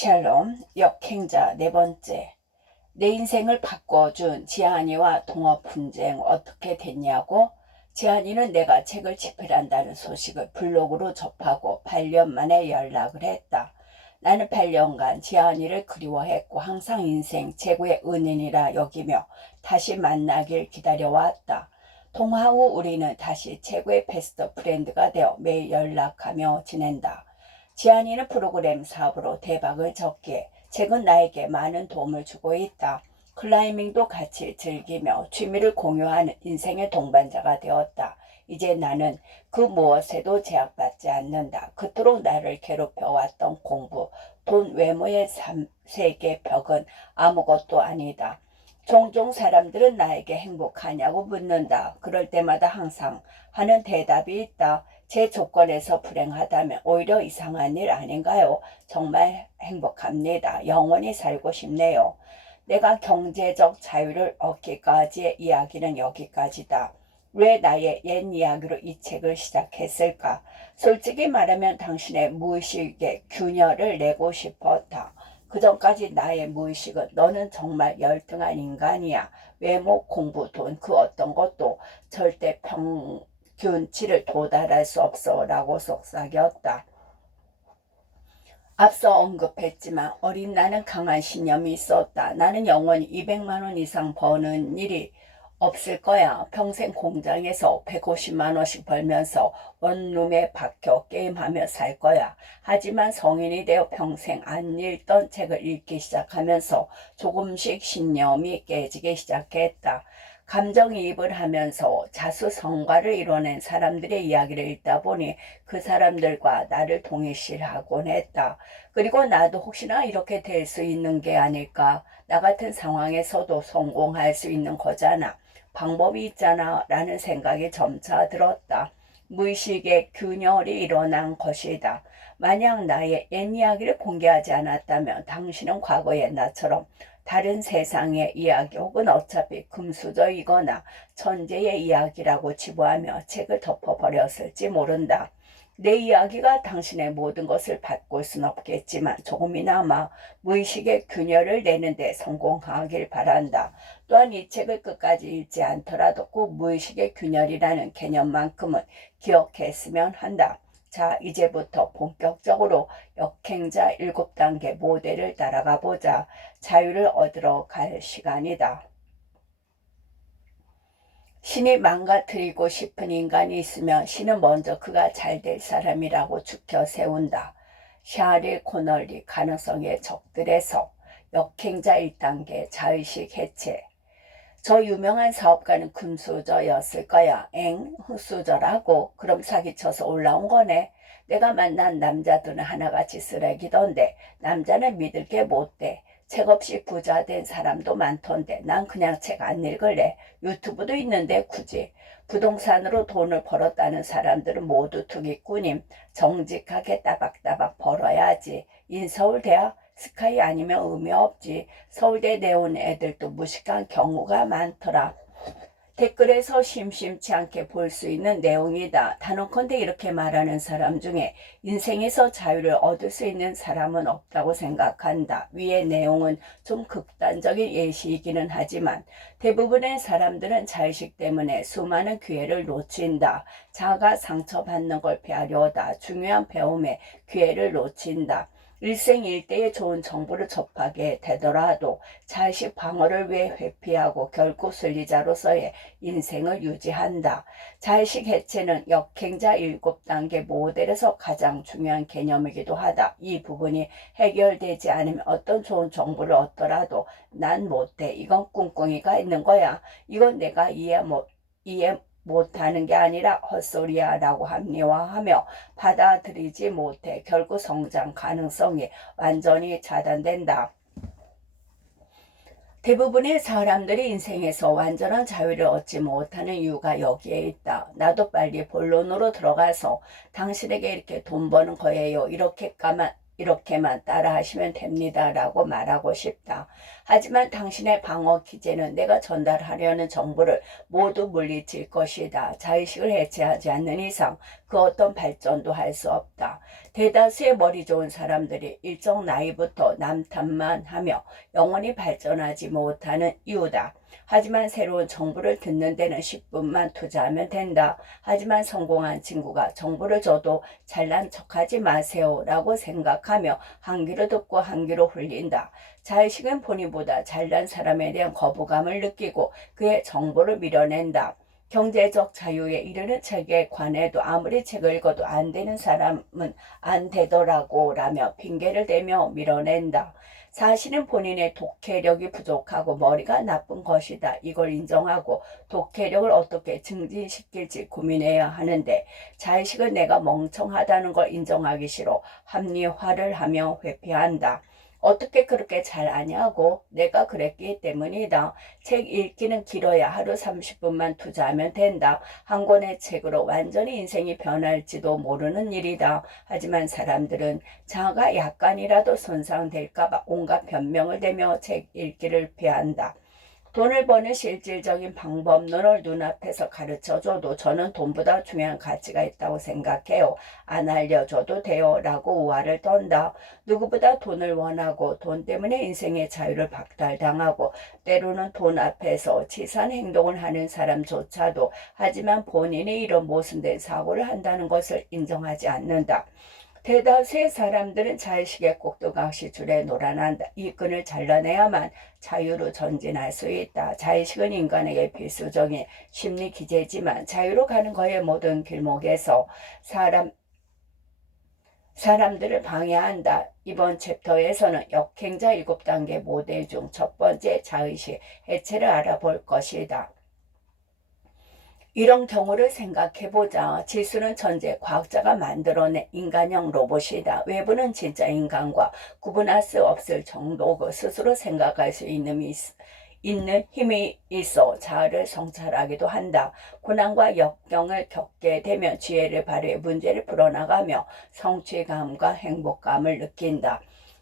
샬롬, 역행자 네 번째. 내 인생을 바꿔준 지한이와 동업 분쟁 어떻게 됐냐고? 지한이는 내가 책을 집필한다는 소식을 블로그로 접하고 8년 만에 연락을 했다. 나는 8년간 지한이를 그리워했고 항상 인생 최고의 은인이라 여기며 다시 만나길 기다려왔다. 통화 후 우리는 다시 최고의 베스트 프렌드가 되어 매일 연락하며 지낸다. 지한이는 프로그램 사업으로 대박을 졌기에 책은 나에게 많은 도움을 주고 있다. 클라이밍도 같이 즐기며 취미를 공유하는 인생의 동반자가 되었다. 이제 나는 그 무엇에도 제약받지 않는다. 그토록 나를 괴롭혀왔던 공부, 돈, 외모의 세계 벽은 아무것도 아니다. 종종 사람들은 나에게 행복하냐고 묻는다. 그럴 때마다 항상 하는 대답이 있다. 제 조건에서 불행하다면 오히려 이상한 일 아닌가요? 정말 행복합니다. 영원히 살고 싶네요. 내가 경제적 자유를 얻기까지의 이야기는 여기까지다. 왜 나의 옛 이야기로 이 책을 시작했을까? 솔직히 말하면 당신의 무의식의 균열을 내고 싶었다. 그전까지 나의 무의식은 너는 정말 열등한 인간이야. 외모, 공부, 돈 그 어떤 것도 절대 균치를 도달할 수 없어 라고 속삭였다. 앞서 언급했지만 어린 나는 강한 신념이 있었다. 나는 영원히 200만 원 이상 버는 일이 없을 거야. 평생 공장에서 150만 원씩 벌면서 원룸에 박혀 게임하며 살 거야. 하지만 성인이 되어 평생 안 읽던 책을 읽기 시작하면서 조금씩 신념이 깨지기 시작했다. 감정이입을 하면서 자수성가를 이뤄낸 사람들의 이야기를 읽다 보니 그 사람들과 나를 동일시하곤 했다. 그리고 나도 혹시나 이렇게 될 수 있는 게 아닐까. 나 같은 상황에서도 성공할 수 있는 거잖아. 방법이 있잖아 라는 생각이 점차 들었다. 무의식의 균열이 일어난 것이다. 만약 나의 옛 이야기를 공개하지 않았다면 당신은 과거의 나처럼 다른 세상의 이야기 혹은 어차피 금수저이거나 천재의 이야기라고 치부하며 책을 덮어버렸을지 모른다. 내 이야기가 당신의 모든 것을 바꿀 순 없겠지만 조금이나마 무의식의 균열을 내는데 성공하길 바란다. 또한 이 책을 끝까지 읽지 않더라도 꼭 무의식의 균열이라는 개념만큼은 기억했으면 한다. 자, 이제부터 본격적으로 역행자 7단계 모델을 따라가 보자. 자유를 얻으러 갈 시간이다. 신이 망가뜨리고 싶은 인간이 있으면 신은 먼저 그가 잘 될 사람이라고 죽혀 세운다. 샤리 코널리 가능성의 적들에서 역행자 1단계 자의식 해체. 저 유명한 사업가는 금수저였을 거야. 흑수저라고? 그럼 사기쳐서 올라온 거네. 내가 만난 남자들은 하나같이 쓰레기던데 남자는 믿을 게 못 돼. 책 없이 부자 된 사람도 많던데 난 그냥 책 안 읽을래. 유튜브도 있는데 굳이. 부동산으로 돈을 벌었다는 사람들은 모두 투기꾼임. 정직하게 따박따박 벌어야지. 인서울대학 스카이 아니면 의미 없지. 서울대 내온 애들도 무식한 경우가 많더라. 댓글에서 심심치 않게 볼 수 있는 내용이다. 단언컨대 이렇게 말하는 사람 중에 인생에서 자유를 얻을 수 있는 사람은 없다고 생각한다. 위의 내용은 좀 극단적인 예시이기는 하지만 대부분의 사람들은 자의식 때문에 수많은 기회를 놓친다. 자아가 상처받는 걸 피하려다 중요한 배움의 기회를 놓친다. 일생일대에 좋은 정보를 접하게 되더라도 자의식 방어를 위해 회피하고 결국 순리자로서의 인생을 유지한다. 자의식 해체는 역행자 7단계 모델에서 가장 중요한 개념이기도 하다. 이 부분이 해결되지 않으면 어떤 좋은 정보를 얻더라도 난 못돼. 이건 꿍꿍이가 있는 거야. 이건 내가 이해 못하는 게 아니라 헛소리야 라고 합리화하며 받아들이지 못해 결국 성장 가능성이 완전히 차단된다. 대부분의 사람들이 인생에서 완전한 자유를 얻지 못하는 이유가 여기에 있다. 나도 빨리 본론으로 들어가서 당신에게 이렇게 돈 버는 거예요. 이렇게만 따라 하시면 됩니다 라고 말하고 싶다. 하지만 당신의 방어 기제는 내가 전달하려는 정보를 모두 물리칠 것이다. 자의식을 해체하지 않는 이상 그 어떤 발전도 할 수 없다. 대다수의 머리 좋은 사람들이 일정 나이부터 남 탓만 하며 영원히 발전하지 못하는 이유다. 하지만 새로운 정보를 듣는 데는 10분만 투자하면 된다. 하지만 성공한 친구가 정보를 줘도 잘난 척하지 마세요 라고 생각하며 한 귀로 듣고 한 귀로 흘린다. 자의식은 본인보다 잘난 사람에 대한 거부감을 느끼고 그의 정보를 밀어낸다. 경제적 자유에 이르는 책에 관해도 아무리 책을 읽어도 안 되는 사람은 안 되더라고 라며 핑계를 대며 밀어낸다. 사실은 본인의 독해력이 부족하고 머리가 나쁜 것이다. 이걸 인정하고 독해력을 어떻게 증진시킬지 고민해야 하는데 자의식은 내가 멍청하다는 걸 인정하기 싫어 합리화를 하며 회피한다. 어떻게 그렇게 잘 아냐고? 내가 그랬기 때문이다. 책 읽기는 길어야 하루 30분만 투자하면 된다. 한 권의 책으로 완전히 인생이 변할지도 모르는 일이다. 하지만 사람들은 자아가 약간이라도 손상될까봐 온갖 변명을 대며 책 읽기를 피한다. 돈을 버는 실질적인 방법론을 눈앞에서 가르쳐줘도 저는 돈보다 중요한 가치가 있다고 생각해요. 안 알려줘도 돼요 라고 우화를 떤다. 누구보다 돈을 원하고 돈 때문에 인생의 자유를 박탈당하고 때로는 돈 앞에서 치사한 행동을 하는 사람조차도 하지만 본인이 이런 모순된 사고를 한다는 것을 인정하지 않는다. 대다수의 사람들은 자의식의 꼭두각시줄에 놀아난다. 이 끈을 잘라내야만 자유로 전진할 수 있다. 자의식은 인간에게 필수적인 심리 기제지만 자유로 가는 거의 모든 길목에서 사람들을 방해한다. 이번 챕터에서는 역행자 7단계 모델 중 첫 번째 자의식 해체를 알아볼 것이다. 이런 경우를 생각해보자. 지수는 천재 과학자가 만들어낸 인간형 로봇이다. 외부는 진짜 인간과 구분할 수 없을 정도고 스스로 생각할 수 있는 힘이 있어 자아를 성찰하기도 한다. 고난과 역경을 겪게 되면 지혜를 발휘해 문제를 풀어나가며 성취감과 행복감을 느낀다.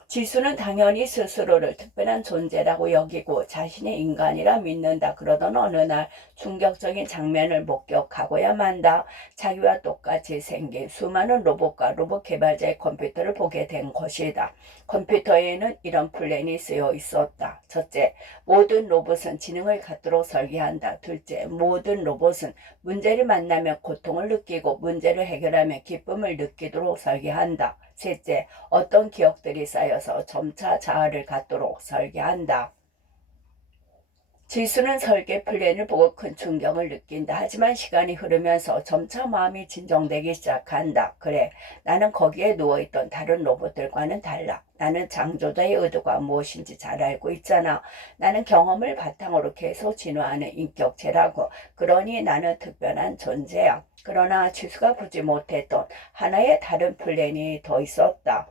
지수는 당연히 스스로를 특별한 존재라고 여기고 자신의 인간이라 믿는다. 그러던 어느 날 충격적인 장면을 목격하고야 만다. 자기와 똑같이 생긴 수많은 로봇과 로봇 개발자의 컴퓨터를 보게 된 것이다. 컴퓨터에는 이런 플랜이 쓰여 있었다. 첫째, 모든 로봇은 지능을 갖도록 설계한다. 둘째, 모든 로봇은 문제를 만나면 고통을 느끼고 문제를 해결하면 기쁨을 느끼도록 설계한다. 셋째, 어떤 기억들이 쌓여서 점차 자아를 갖도록 설계한다. 지수는 설계 플랜을 보고 큰 충격을 느낀다. 하지만 시간이 흐르면서 점차 마음이 진정되기 시작한다. 그래, 나는 거기에 누워있던 다른 로봇들과는 달라. 나는 창조자의 의도가 무엇인지 잘 알고 있잖아. 나는 경험을 바탕으로 계속 진화하는 인격체라고. 그러니 나는 특별한 존재야. 그러나 지수가 보지 못했던 하나의 다른 플랜이 더 있었다.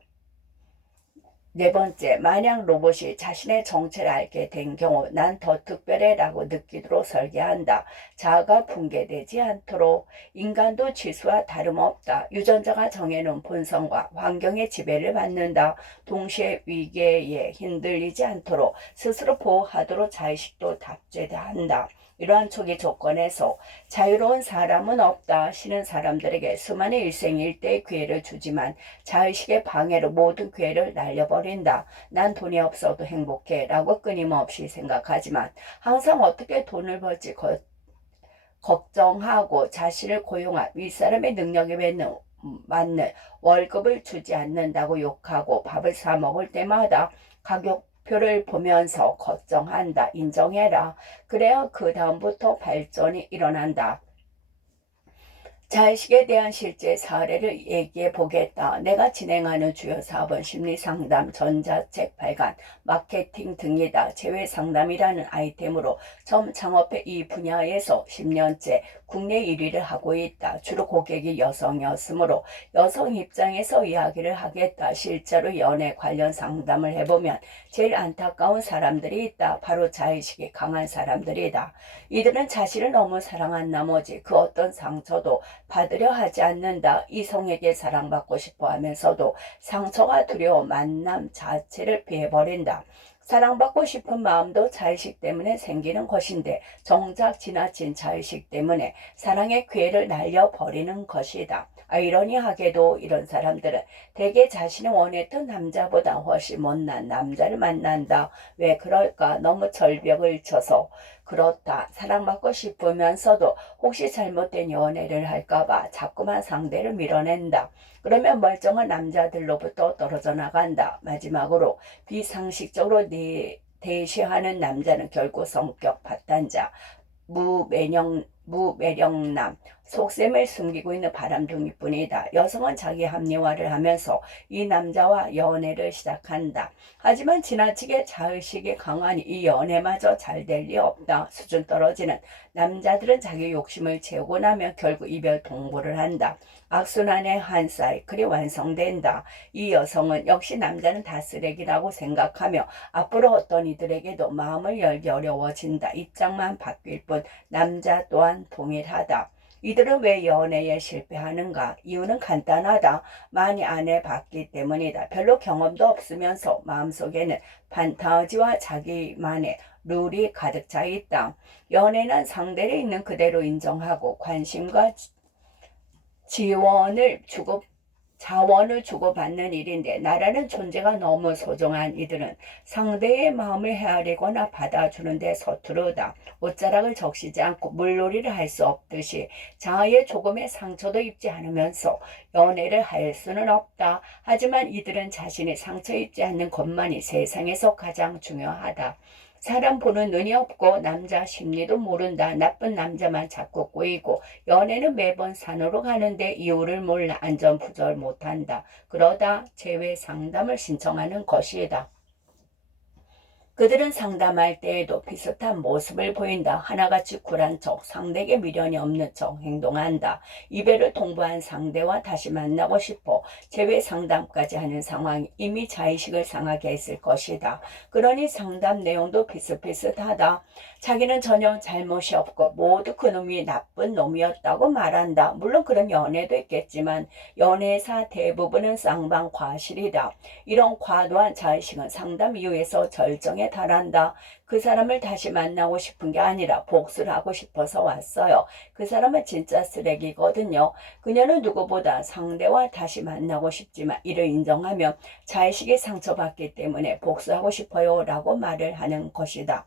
네 번째, 만약 로봇이 자신의 정체를 알게 된 경우 난 더 특별해 라고 느끼도록 설계한다. 자아가 붕괴되지 않도록. 인간도 지수와 다름없다. 유전자가 정해놓은 본성과 환경의 지배를 받는다. 동시에 위계에 흔들리지 않도록 스스로 보호하도록 자의식도 답제한다. 이러한 초기 조건에서 자유로운 사람은 없다. 신은 사람들에게 수많은 일생일대의 기회를 주지만 자의식의 방해로 모든 기회를 날려버린다. 난 돈이 없어도 행복해 라고 끊임없이 생각하지만 항상 어떻게 돈을 벌지 걱정하고 자신을 고용한 윗사람의 능력에 맞는 월급을 주지 않는다고 욕하고 밥을 사 먹을 때마다 가격표를 보면서 걱정한다. 인정해라. 그래야 그 다음부터 발전이 일어난다. 자의식에 대한 실제 사례를 얘기해 보겠다. 내가 진행하는 주요 사업은 심리상담, 전자책 발간, 마케팅 등이다. 재회상담이라는 아이템으로 처음 창업해 이 분야에서 10년째 국내 1위를 하고 있다. 주로 고객이 여성이었으므로 여성 입장에서 이야기를 하겠다. 실제로 연애 관련 상담을 해보면 제일 안타까운 사람들이 있다. 바로 자의식이 강한 사람들이다. 이들은 자신을 너무 사랑한 나머지 그 어떤 상처도 받으려 하지 않는다. 이성에게 사랑받고 싶어 하면서도 상처가 두려워 만남 자체를 피해버린다. 사랑받고 싶은 마음도 자의식 때문에 생기는 것인데 정작 지나친 자의식 때문에 사랑의 기회를 날려버리는 것이다. 아이러니하게도 이런 사람들은 대개 자신이 원했던 남자보다 훨씬 못난 남자를 만난다. 왜 그럴까? 너무 절벽을 쳐서 그렇다. 사랑받고 싶으면서도 혹시 잘못된 연애를 할까봐 자꾸만 상대를 밀어낸다. 그러면 멀쩡한 남자들로부터 떨어져 나간다. 마지막으로 비상식적으로 대시하는 남자는 결국 성격 파탄자, 무매력남, 속셈을 숨기고 있는 바람둥이뿐이다. 여성은 자기 합리화를 하면서 이 남자와 연애를 시작한다. 하지만 지나치게 자의식이 강하니 이 연애마저 잘 될 리 없다. 수준 떨어지는 남자들은 자기 욕심을 채우고 나면 결국 이별 통보를 한다. 악순환의 한 사이클이 완성된다. 이 여성은 역시 남자는 다 쓰레기라고 생각하며 앞으로 어떤 이들에게도 마음을 열기 어려워진다. 입장만 바뀔 뿐 남자 또한 동일하다. 이들은 왜 연애에 실패하는가? 이유는 간단하다. 많이 안 해봤기 때문이다. 별로 경험도 없으면서 마음속에는 판타지와 자기만의 룰이 가득 차 있다. 연애는 상대를 있는 그대로 인정하고 관심과 자원을 주고받는 일인데 나라는 존재가 너무 소중한 이들은 상대의 마음을 헤아리거나 받아주는 데 서투르다. 옷자락을 적시지 않고 물놀이를 할 수 없듯이 자아에 조금의 상처도 입지 않으면서 연애를 할 수는 없다. 하지만 이들은 자신이 상처 입지 않는 것만이 세상에서 가장 중요하다. 사람 보는 눈이 없고 남자 심리도 모른다. 나쁜 남자만 자꾸 꼬이고 연애는 매번 산으로 가는데 이유를 몰라 안전부절 못한다. 그러다 재회 상담을 신청하는 것이다. 그들은 상담할 때에도 비슷한 모습을 보인다. 하나같이 쿨한 척, 상대에게 미련이 없는 척 행동한다. 이별을 통보한 상대와 다시 만나고 싶어 재회 상담까지 하는 상황이 이미 자의식을 상하게 했을 것이다. 그러니 상담 내용도 비슷비슷하다. 자기는 전혀 잘못이 없고 모두 그놈이 나쁜 놈이었다고 말한다. 물론 그런 연애도 있겠지만 연애사 대부분은 쌍방과실이다. 이런 과도한 자의식은 상담 이후에서 절정에 달한다. 그 사람을 다시 만나고 싶은 게 아니라 복수를 하고 싶어서 왔어요. 그 사람은 진짜 쓰레기거든요. 그녀는 누구보다 상대와 다시 만나고 싶지만 이를 인정하면 자의식이 상처받기 때문에 복수하고 싶어요 라고 말을 하는 것이다.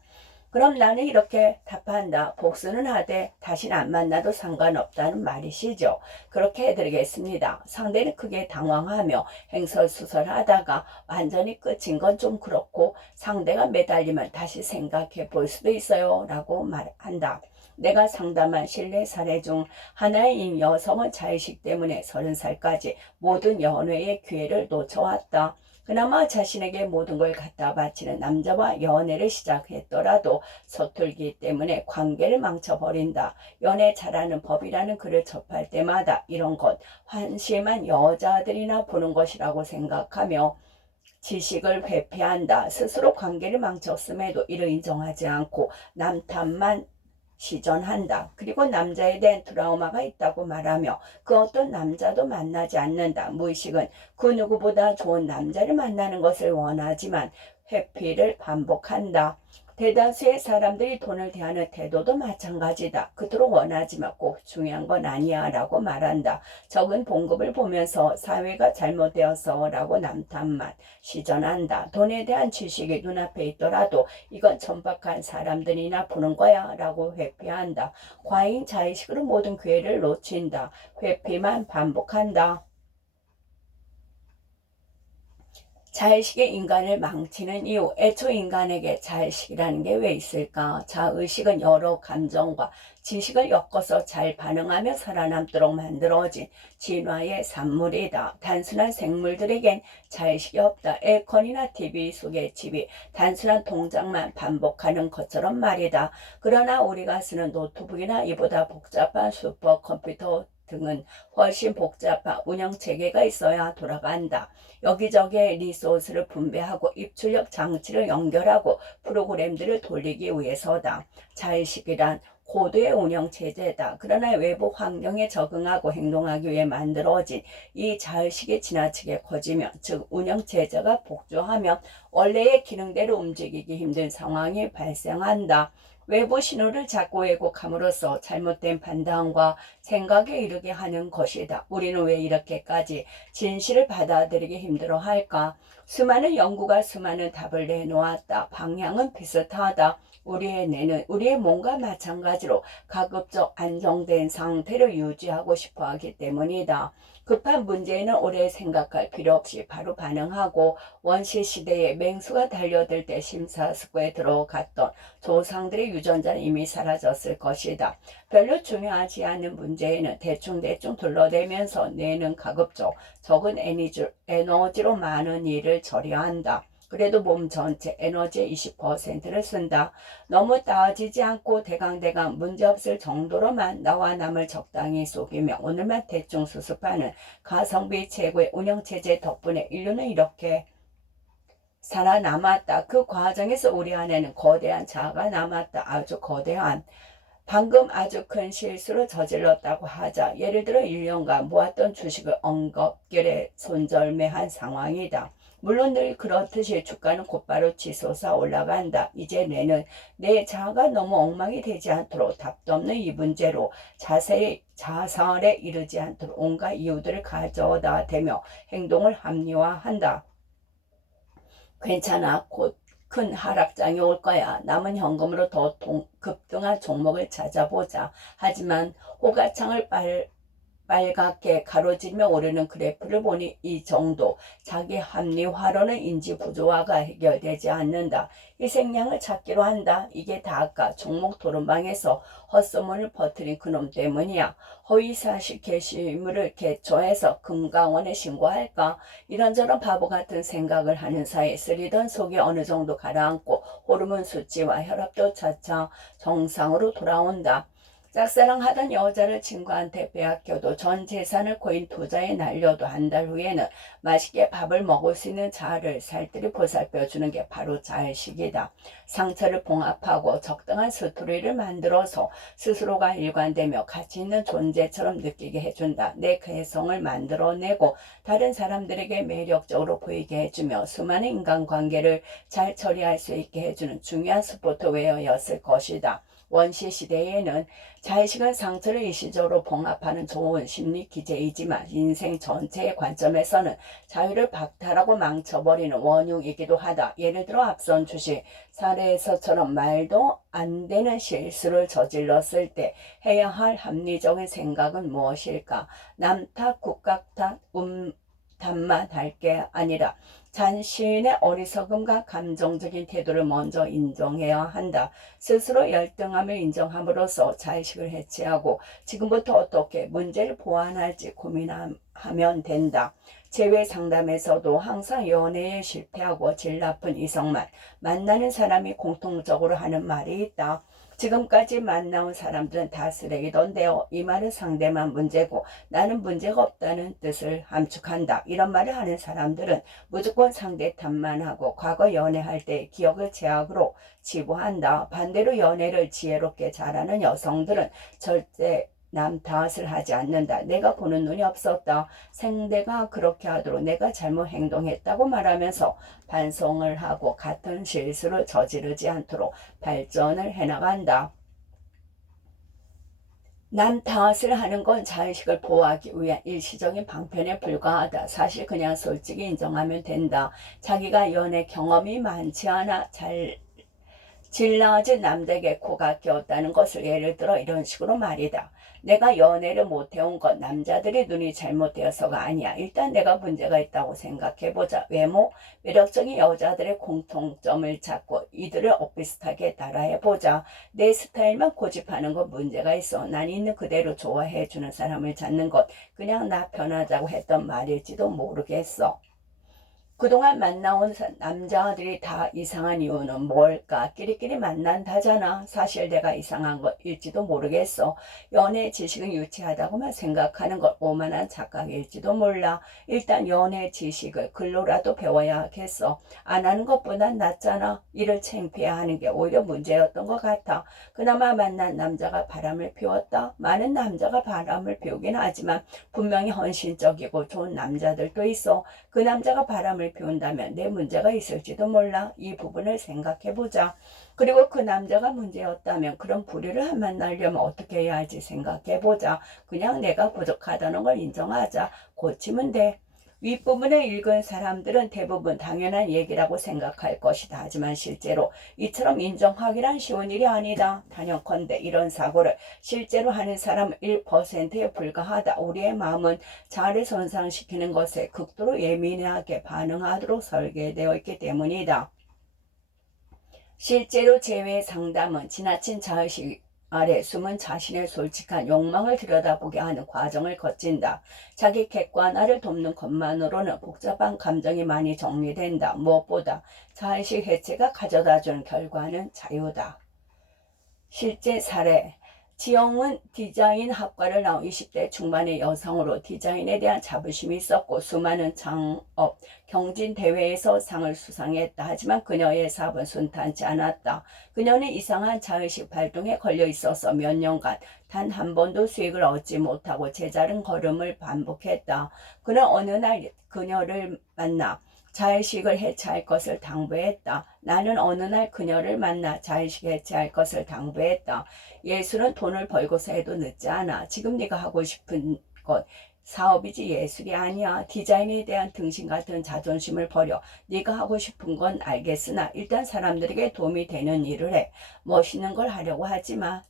그럼 나는 이렇게 답한다. 복수는 하되 다시는 안 만나도 상관없다는 말이시죠. 그렇게 해드리겠습니다. 상대는 크게 당황하며 행설수설하다가 완전히 끝인 건 좀 그렇고 상대가 매달리면 다시 생각해 볼 수도 있어요 라고 말한다. 내가 상담한 실내 사례 중 하나인 여성은 자의식 때문에 30살까지 모든 연애의 기회를 놓쳐왔다. 그나마 자신에게 모든 걸 갖다 바치는 남자와 연애를 시작했더라도 서툴기 때문에 관계를 망쳐버린다. 연애 잘하는 법이라는 글을 접할 때마다 이런 것 한심한 여자들이나 보는 것이라고 생각하며 지식을 회피한다. 스스로 관계를 망쳤음에도 이를 인정하지 않고 남 탓만 시전한다. 그리고 남자에 대한 트라우마가 있다고 말하며 그 어떤 남자도 만나지 않는다. 무의식은 그 누구보다 좋은 남자를 만나는 것을 원하지만 회피를 반복한다. 대다수의 사람들이 돈을 대하는 태도도 마찬가지다. 그토록 원하지만 꼭 중요한 건 아니야 라고 말한다. 적은 봉급을 보면서 사회가 잘못되어서 라고 남탓만 시전한다. 돈에 대한 지식이 눈앞에 있더라도 이건 천박한 사람들이나 보는 거야 라고 회피한다. 과잉 자의식으로 모든 기회를 놓친다. 회피만 반복한다. 자의식이 인간을 망치는 이유, 애초 인간에게 자의식이라는 게 왜 있을까? 자의식은 여러 감정과 지식을 엮어서 잘 반응하며 살아남도록 만들어진 진화의 산물이다. 단순한 생물들에겐 자의식이 없다. 에어컨이나 TV 속의 칩이 단순한 동작만 반복하는 것처럼 말이다. 그러나 우리가 쓰는 노트북이나 이보다 복잡한 슈퍼컴퓨터 등은 훨씬 복잡한 운영체계가 있어야 돌아간다. 여기저기에 리소스를 분배하고 입출력 장치를 연결하고 프로그램들을 돌리기 위해서다. 자의식이란 고도의 운영체제다. 그러나 외부 환경에 적응하고 행동하기 위해 만들어진 이 자의식이 지나치게 커지면, 즉 운영체제가 복조하면 원래의 기능대로 움직이기 힘든 상황이 발생한다. 외부 신호를 자꾸 왜곡함으로써 잘못된 판단과 생각에 이르게 하는 것이다. 우리는 왜 이렇게까지 진실을 받아들이기 힘들어할까? 수많은 연구가 수많은 답을 내놓았다. 방향은 비슷하다. 우리의 뇌는 우리의 몸과 마찬가지로 가급적 안정된 상태를 유지하고 싶어 하기 때문이다. 급한 문제에는 오래 생각할 필요 없이 바로 반응하고 원시시대에 맹수가 달려들 때 심사숙고에 들어갔던 조상들의 유전자는 이미 사라졌을 것이다. 별로 중요하지 않은 문제에는 대충대충 둘러대면서 뇌는 가급적 적은 에너지로 많은 일을 처리한다. 그래도 몸 전체 에너지의 20%를 쓴다. 너무 따지지 않고 대강대강 문제없을 정도로만 나와 남을 적당히 속이며 오늘만 대충 수습하는 가성비 최고의 운영체제 덕분에 인류는 이렇게 살아남았다. 그 과정에서 우리 안에는 거대한 자아가 남았다. 아주 거대한. 방금 아주 큰 실수를 저질렀다고 하자. 예를 들어 1년간 모았던 주식을 엉겁결에 손절매한 상황이다. 물론 늘 그렇듯이 주가는 곧바로 치솟아 올라간다. 이제 뇌는 내 자아가 너무 엉망이 되지 않도록 답도 없는 이 문제로 자살에 이르지 않도록 온갖 이유들을 가져다 대며 행동을 합리화한다. 괜찮아. 곧 큰 하락장이 올 거야. 남은 현금으로 더 급등한 종목을 찾아보자. 하지만 호가창을 빨갛게 가로지르며 오르는 그래프를 보니 이 정도 자기 합리화로는 인지 부조화가 해결되지 않는다. 희생양을 찾기로 한다. 이게 다 아까 종목 토론방에서 헛소문을 퍼뜨린 그놈 때문이야. 허위사실 게시물을 개초해서 금강원에 신고할까? 이런저런 바보 같은 생각을 하는 사이 쓰리던 속이 어느 정도 가라앉고 호르몬 수치와 혈압도 차차 정상으로 돌아온다. 짝사랑하던 여자를 친구한테 빼앗겨도 전 재산을 코인 투자에 날려도 한 달 후에는 맛있게 밥을 먹을 수 있는 자아를 살뜰히 보살펴주는 게 바로 자의식이다. 상처를 봉합하고 적당한 스토리를 만들어서 스스로가 일관되며 가치 있는 존재처럼 느끼게 해준다. 내 개성을 만들어내고 다른 사람들에게 매력적으로 보이게 해주며 수많은 인간관계를 잘 처리할 수 있게 해주는 중요한 소프트웨어였을 것이다. 원시시대에는 자의식은 상처를 일시적으로 봉합하는 좋은 심리 기제이지만 인생 전체의 관점에서는 자유를 박탈하고 망쳐버리는 원흉이기도 하다. 예를 들어 앞선 주식 사례에서처럼 말도 안 되는 실수를 저질렀을 때 해야 할 합리적인 생각은 무엇일까? 남 탓, 국가 탓, 탓만 할 게 아니라 자신의 어리석음과 감정적인 태도를 먼저 인정해야 한다. 스스로 열등함을 인정함으로써 자의식을 해체하고 지금부터 어떻게 문제를 보완할지 고민하면 된다. 재회 상담에서도 항상 연애에 실패하고 질 나쁜 이성만 만나는 사람이 공통적으로 하는 말이 있다. 지금까지 만나온 사람들은 다 쓰레기던데요. 이 말은 상대만 문제고 나는 문제가 없다는 뜻을 함축한다. 이런 말을 하는 사람들은 무조건 상대 탓만 하고 과거 연애할 때 기억을 제약으로 치부한다. 반대로 연애를 지혜롭게 잘하는 여성들은 절대 남 탓을 하지 않는다. 내가 보는 눈이 없었다. 상대가 그렇게 하도록 내가 잘못 행동했다고 말하면서 반성을 하고 같은 실수를 저지르지 않도록 발전을 해나간다. 남 탓을 하는 건 자의식을 보호하기 위한 일시적인 방편에 불과하다. 사실 그냥 솔직히 인정하면 된다. 자기가 연애 경험이 많지 않아 질 나아진 남자에게 코가 끼었다는 것을 예를 들어 이런 식으로 말이다. 내가 연애를 못해온 건 남자들의 눈이 잘못되어서가 아니야. 일단 내가 문제가 있다고 생각해보자. 외모, 매력적인 여자들의 공통점을 찾고 이들을 엇비슷하게 따라해보자. 내 스타일만 고집하는 건 문제가 있어. 난 있는 그대로 좋아해주는 사람을 찾는 것 그냥 나 편하자고 했던 말일지도 모르겠어. 그동안 만나온 남자들이 다 이상한 이유는 뭘까? 끼리끼리 만난다잖아. 사실 내가 이상한 것일지도 모르겠어. 연애 지식은 유치하다고만 생각하는 것 오만한 착각일지도 몰라. 일단 연애 지식을 글로라도 배워야겠어. 안 하는 것보단 낫잖아. 이를 창피해하는 게 오히려 문제였던 것 같아. 그나마 만난 남자가 바람을 피웠다. 많은 남자가 바람을 피우긴 하지만 분명히 헌신적이고 좋은 남자들도 있어. 그 남자가 바람을 바람을 피운다면 내 문제가 있을지도 몰라. 이 부분을 생각해보자. 그리고 그 남자가 문제였다면 그런 불의를 만나려면 어떻게 해야 할지 생각해보자. 그냥 내가 부족하다는 걸 인정하자. 고치면 돼. 윗부분을 읽은 사람들은 대부분 당연한 얘기라고 생각할 것이다. 하지만 실제로 이처럼 인정하기란 쉬운 일이 아니다. 단연컨대 이런 사고를 실제로 하는 사람은 1%에 불과하다. 우리의 마음은 자아를 손상시키는 것에 극도로 예민하게 반응하도록 설계되어 있기 때문이다. 실제로 재회의 상담은 지나친 자의식 아래 숨은 자신의 솔직한 욕망을 들여다보게 하는 과정을 거친다. 자기 객관화를 돕는 것만으로는 복잡한 감정이 많이 정리된다. 무엇보다 자의식 해체가 가져다주는 결과는 자유다. 실제 사례. 지영은 디자인 학과를 나온 20대 중반의 여성으로 디자인에 대한 자부심이 있었고 수많은 창업, 경진 대회에서 상을 수상했다. 하지만 그녀의 사업은 순탄치 않았다. 그녀는 이상한 자의식 발동에 걸려 있어서 몇 년간 단 한 번도 수익을 얻지 못하고 제자른 걸음을 반복했다. 그는 어느 날 그녀를 만나 자의식을 해체할 것을 당부했다. 나는 어느 날 그녀를 만나 자의식 해체할 것을 당부했다. 예술은 돈을 벌고서 해도 늦지 않아. 지금 네가 하고 싶은 것 사업이지 예술이 아니야. 디자인에 대한 등신 같은 자존심을 버려. 네가 하고 싶은 건 알겠으나 일단 사람들에게 도움이 되는 일을 해. 멋있는 걸 하려고 하지 마.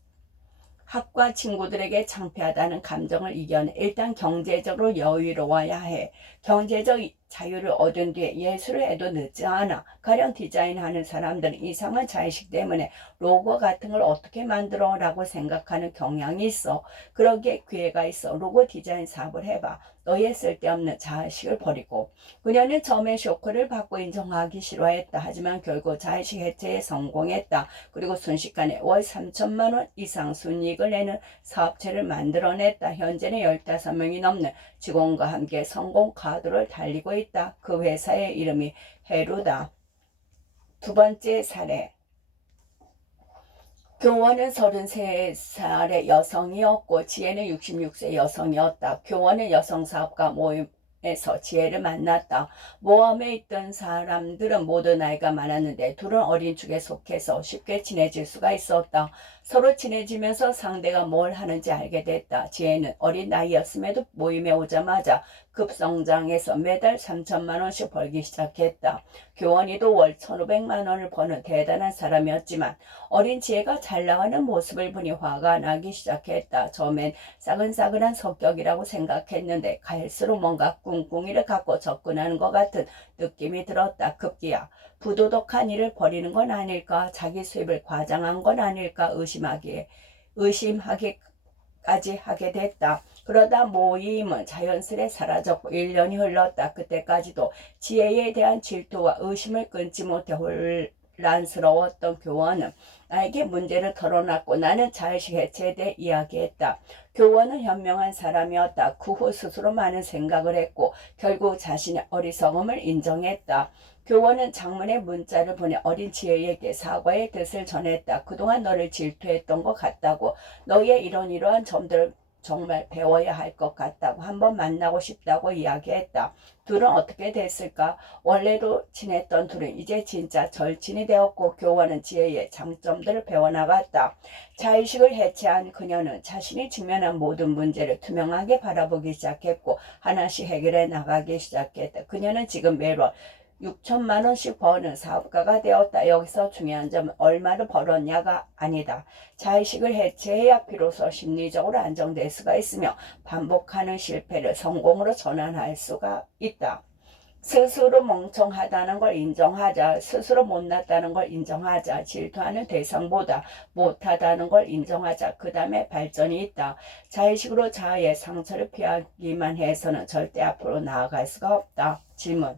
학과 친구들에게 창피하다는 감정을 이겨내. 일단 경제적으로 여유로워야 해. 경제적 자유를 얻은 뒤에 예술을 해도 늦지 않아. 가령 디자인하는 사람들은 이상한 자의식 때문에 로고 같은 걸 어떻게 만들어? 라고 생각하는 경향이 있어. 그러기에 기회가 있어. 로고 디자인 사업을 해봐. 너의 쓸데없는 자의식을 버리고. 그녀는 처음에 쇼크를 받고 인정하기 싫어했다. 하지만 결국 자의식 해체에 성공했다. 그리고 순식간에 월 3천만 원 이상 순이익을 내는 사업체를 만들어냈다. 현재는 15명이 넘는 직원과 함께 성공 가도를 달리고 있다. 그 회사의 이름이 헤루다. 두 번째 사례. 교원은 33살의 여성이었고 지혜는 66세 여성이었다. 교원은 여성사업가 모임에서 지혜를 만났다. 모험에 있던 사람들은 모두 나이가 많았는데 둘은 어린 축에 속해서 쉽게 친해질 수가 있었다. 서로 친해지면서 상대가 뭘 하는지 알게 됐다. 지혜는 어린 나이였음에도 모임에 오자마자 급성장해서 매달 3천만 원씩 벌기 시작했다. 교원이도 월 1,500만 원을 버는 대단한 사람이었지만 어린 지혜가 잘 나가는 모습을 보니 화가 나기 시작했다. 처음엔 싸근싸근한 성격이라고 생각했는데 갈수록 뭔가 꿍꿍이를 갖고 접근하는 것 같은 느낌이 들었다. 급기야 부도덕한 일을 벌이는 건 아닐까, 자기 수입을 과장한 건 아닐까 의심하기까지 하게 됐다. 그러다 모임은 자연스레 사라졌고 1년이 흘렀다. 그때까지도 지혜에 대한 질투와 의심을 끊지 못해 혼란스러웠던 교원은 나에게 문제를 털어놨고 나는 자의식 해체에 대해 이야기했다. 교원은 현명한 사람이었다. 그 후 스스로 많은 생각을 했고 결국 자신의 어리석음을 인정했다. 교원은 장문의 문자를 보내 어린 지혜에게 사과의 뜻을 전했다. 그동안 너를 질투했던 것 같다고, 너의 이러한 점들을 정말 배워야 할 것 같다고, 한번 만나고 싶다고 이야기했다. 둘은 어떻게 됐을까? 원래도 친했던 둘은 이제 진짜 절친이 되었고 교원은 지혜의 장점들을 배워나갔다. 자의식을 해체한 그녀는 자신이 직면한 모든 문제를 투명하게 바라보기 시작했고 하나씩 해결해 나가기 시작했다. 그녀는 지금 매월 6천만 원씩 버는 사업가가 되었다. 여기서 중요한 점은 얼마를 벌었냐가 아니다. 자의식을 해체해야 비로소 심리적으로 안정될 수가 있으며 반복하는 실패를 성공으로 전환할 수가 있다. 스스로 멍청하다는 걸 인정하자. 스스로 못났다는 걸 인정하자. 질투하는 대상보다 못하다는 걸 인정하자. 그 다음에 발전이 있다. 자의식으로 자아의 상처를 피하기만 해서는 절대 앞으로 나아갈 수가 없다. 질문.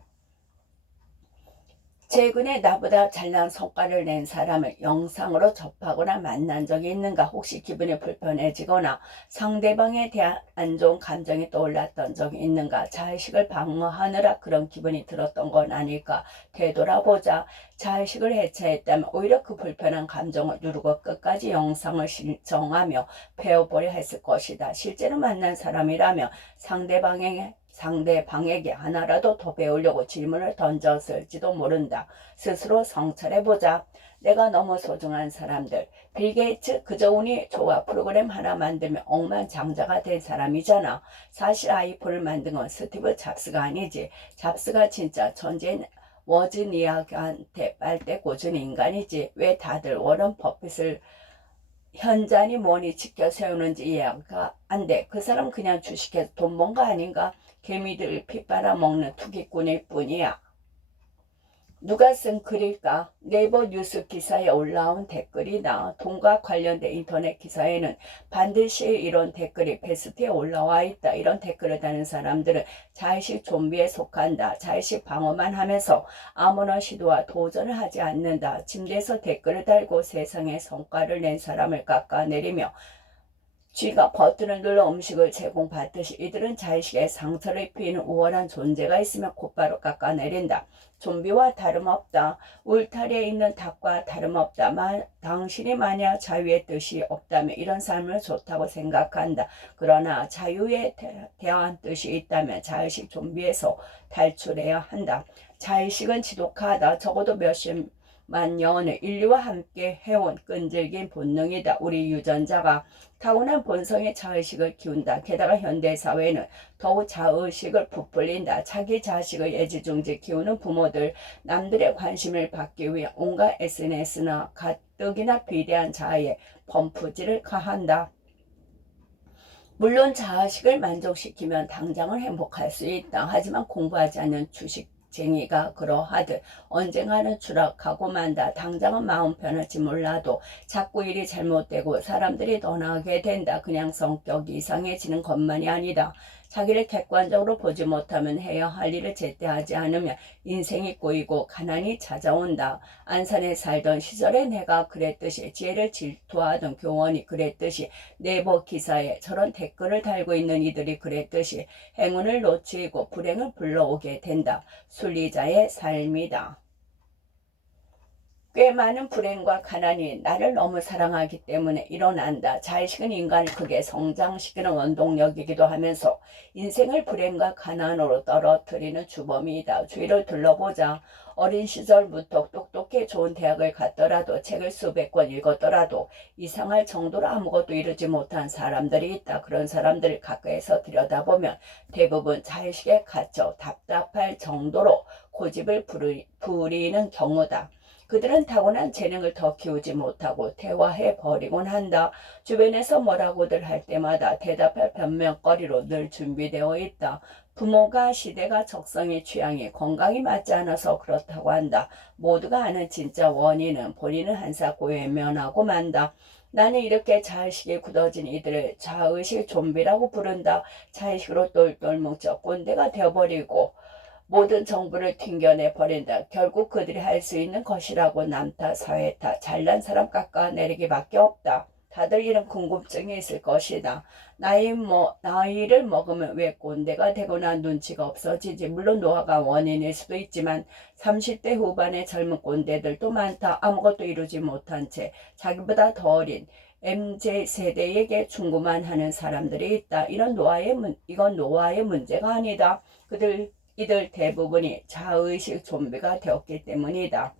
최근에 나보다 잘난 성과를 낸 사람을 영상으로 접하거나 만난 적이 있는가? 혹시 기분이 불편해지거나 상대방에 대한 안 좋은 감정이 떠올랐던 적이 있는가? 자의식을 방어하느라 그런 기분이 들었던 건 아닐까? 되돌아보자. 자의식을 해체했다면 오히려 그 불편한 감정을 누르고 끝까지 영상을 신청하며 배워보려 했을 것이다. 실제로 만난 사람이라면 상대방에게 하나라도 더 배우려고 질문을 던졌을지도 모른다. 스스로 성찰해보자. 내가 너무 소중한 사람들. 빌 게이츠 그저 운이 좋아 프로그램 하나 만들면 억만장자가 된 사람이잖아. 사실 아이폰을 만든 건 스티브 잡스가 아니지. 잡스가 진짜 천재인 워즈니아크한테 빨대 꽂은 인간이지. 왜 다들 워런 버핏을 현잔이 뭐니 지켜 세우는지 이해가 안 돼. 그 사람 그냥 주식해서 돈 번 거 아닌가? 개미들 피 빨아먹는 투기꾼일 뿐이야. 누가 쓴 글일까? 네이버 뉴스 기사에 올라온 댓글이다. 돈과 관련된 인터넷 기사에는 반드시 이런 댓글이 베스트에 올라와 있다. 이런 댓글을 다는 사람들은 자의식 좀비에 속한다. 자의식 방어만 하면서 아무런 시도와 도전을 하지 않는다. 침대에서 댓글을 달고 세상에 성과를 낸 사람을 깎아내리며 쥐가 버튼을 눌러 음식을 제공받듯이 이들은 자의식에 상처를 입히는 우월한 존재가 있으면 곧바로 깎아내린다. 좀비와 다름없다. 울타리에 있는 닭과 다름없다. 당신이 만약 자유의 뜻이 없다면 이런 삶을 좋다고 생각한다. 그러나 자유에 대한 뜻이 있다면 자의식 좀비에서 탈출해야 한다. 자의식은 지독하다. 적어도 몇십만 년을 인류와 함께 해온 끈질긴 본능이다. 우리 유전자가 타고난 본성의 자의식을 키운다. 게다가 현대사회는 더욱 자의식을 부풀린다. 자기 자식을 애지중지 키우는 부모들, 남들의 관심을 받기 위해 온갖 SNS나 가뜩이나 비대한 자아에 펌프질을 가한다. 물론 자의식을 만족시키면 당장은 행복할 수 있다. 하지만 공부하지 않는 주식쟁이가 그러하듯 언젠가는 추락하고 만다. 당장은 마음 편할지 몰라도 자꾸 일이 잘못되고 사람들이 떠나게 된다. 그냥 성격이 이상해지는 것만이 아니다. 자기를 객관적으로 보지 못하면 해야 할 일을 제때 하지 않으면 인생이 꼬이고 가난이 찾아온다. 안산에 살던 시절에 내가 그랬듯이 지혜를 질투하던 교원이 그랬듯이 네이버 기사에 저런 댓글을 달고 있는 이들이 그랬듯이 행운을 놓치고 불행을 불러오게 된다. 순리자의 삶이다. 꽤 많은 불행과 가난이 나를 너무 사랑하기 때문에 일어난다. 자의식은 인간을 크게 성장시키는 원동력이기도 하면서 인생을 불행과 가난으로 떨어뜨리는 주범이다. 주위를 둘러보자. 어린 시절부터 똑똑해 좋은 대학을 갔더라도 책을 수백 권 읽었더라도 이상할 정도로 아무것도 이루지 못한 사람들이 있다. 그런 사람들을 가까이서 들여다보면 대부분 자의식에 갇혀 답답할 정도로 고집을 부리는 경우다. 그들은 타고난 재능을 더 키우지 못하고 퇴화해 버리곤 한다. 주변에서 뭐라고들 할 때마다 대답할 변명거리로 늘 준비되어 있다. 부모가 시대가 적성의 취향에 건강이 맞지 않아서 그렇다고 한다. 모두가 아는 진짜 원인은 본인은 한사코 외면하고 만다. 나는 이렇게 자의식이 굳어진 이들을 자의식 좀비라고 부른다. 자의식으로 똘똘 뭉쳐 꼰대가 되어버리고 모든 정보를 튕겨내 버린다. 결국 그들이 할 수 있는 것이라고 남탓, 사회탓, 잘난 사람 깎아내리기밖에 없다. 다들 이런 궁금증이 있을 것이다. 나이를 먹으면 왜 꼰대가 되거나 눈치가 없어지지? 물론 노화가 원인일 수도 있지만 30대 후반의 젊은 꼰대들도 많다. 아무것도 이루지 못한 채 자기보다 더 어린 MZ세대에게 충고만 하는 사람들이 있다. 이건 노화의 문제가 아니다. 이들 대부분이 자의식 좀비가 되었기 때문이다.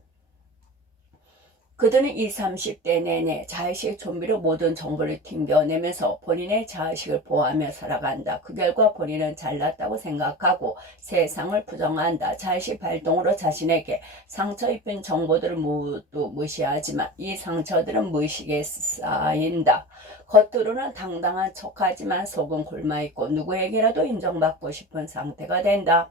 그들은 20, 30대 내내 자의식 좀비로 모든 정보를 튕겨내면서 본인의 자의식을 보호하며 살아간다. 그 결과 본인은 잘났다고 생각하고 세상을 부정한다. 자의식 발동으로 자신에게 상처 입힌 정보들을 모두 무시하지만 이 상처들은 무의식에 쌓인다. 겉으로는 당당한 척하지만 속은 굶어있고 누구에게라도 인정받고 싶은 상태가 된다.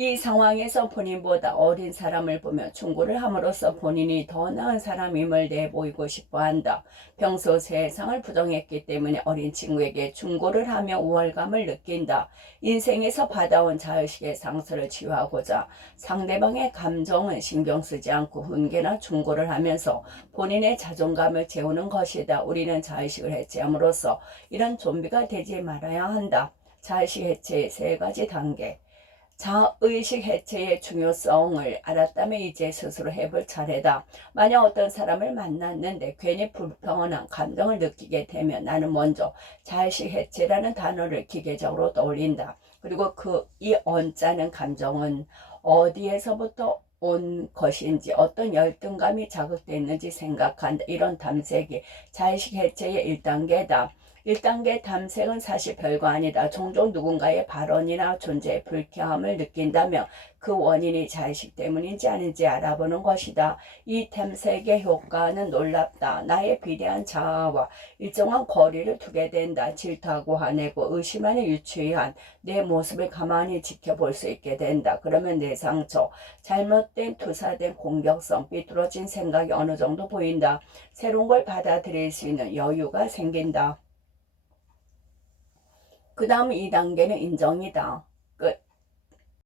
이 상황에서 본인보다 어린 사람을 보며 충고를 함으로써 본인이 더 나은 사람임을 내보이고 싶어 한다. 평소 세상을 부정했기 때문에 어린 친구에게 충고를 하며 우월감을 느낀다. 인생에서 받아온 자의식의 상처를 치유하고자 상대방의 감정은 신경 쓰지 않고 훈계나 충고를 하면서 본인의 자존감을 채우는 것이다. 우리는 자의식을 해체함으로써 이런 좀비가 되지 말아야 한다. 자의식 해체의 3가지 단계. 자의식 해체의 중요성을 알았다면 이제 스스로 해볼 차례다. 만약 어떤 사람을 만났는데 괜히 불평한 감정을 느끼게 되면 나는 먼저 자의식 해체라는 단어를 기계적으로 떠올린다. 그리고 이 언짢은 감정은 어디에서부터 온 것인지, 어떤 열등감이 자극됐는지 생각한다. 이런 탐색이 자의식 해체의 1단계다. 1단계 탐색은 사실 별거 아니다. 종종 누군가의 발언이나 존재의 불쾌함을 느낀다면 그 원인이 자의식 때문인지 아닌지 알아보는 것이다. 이 탐색의 효과는 놀랍다. 나의 비대한 자아와 일정한 거리를 두게 된다. 질투하고 화내고 의심하는 유추한 내 모습을 가만히 지켜볼 수 있게 된다. 그러면 내 상처, 잘못된 투사된 공격성, 삐뚤어진 생각이 어느 정도 보인다. 새로운 걸 받아들일 수 있는 여유가 생긴다. 그 다음 2단계는 인정이다.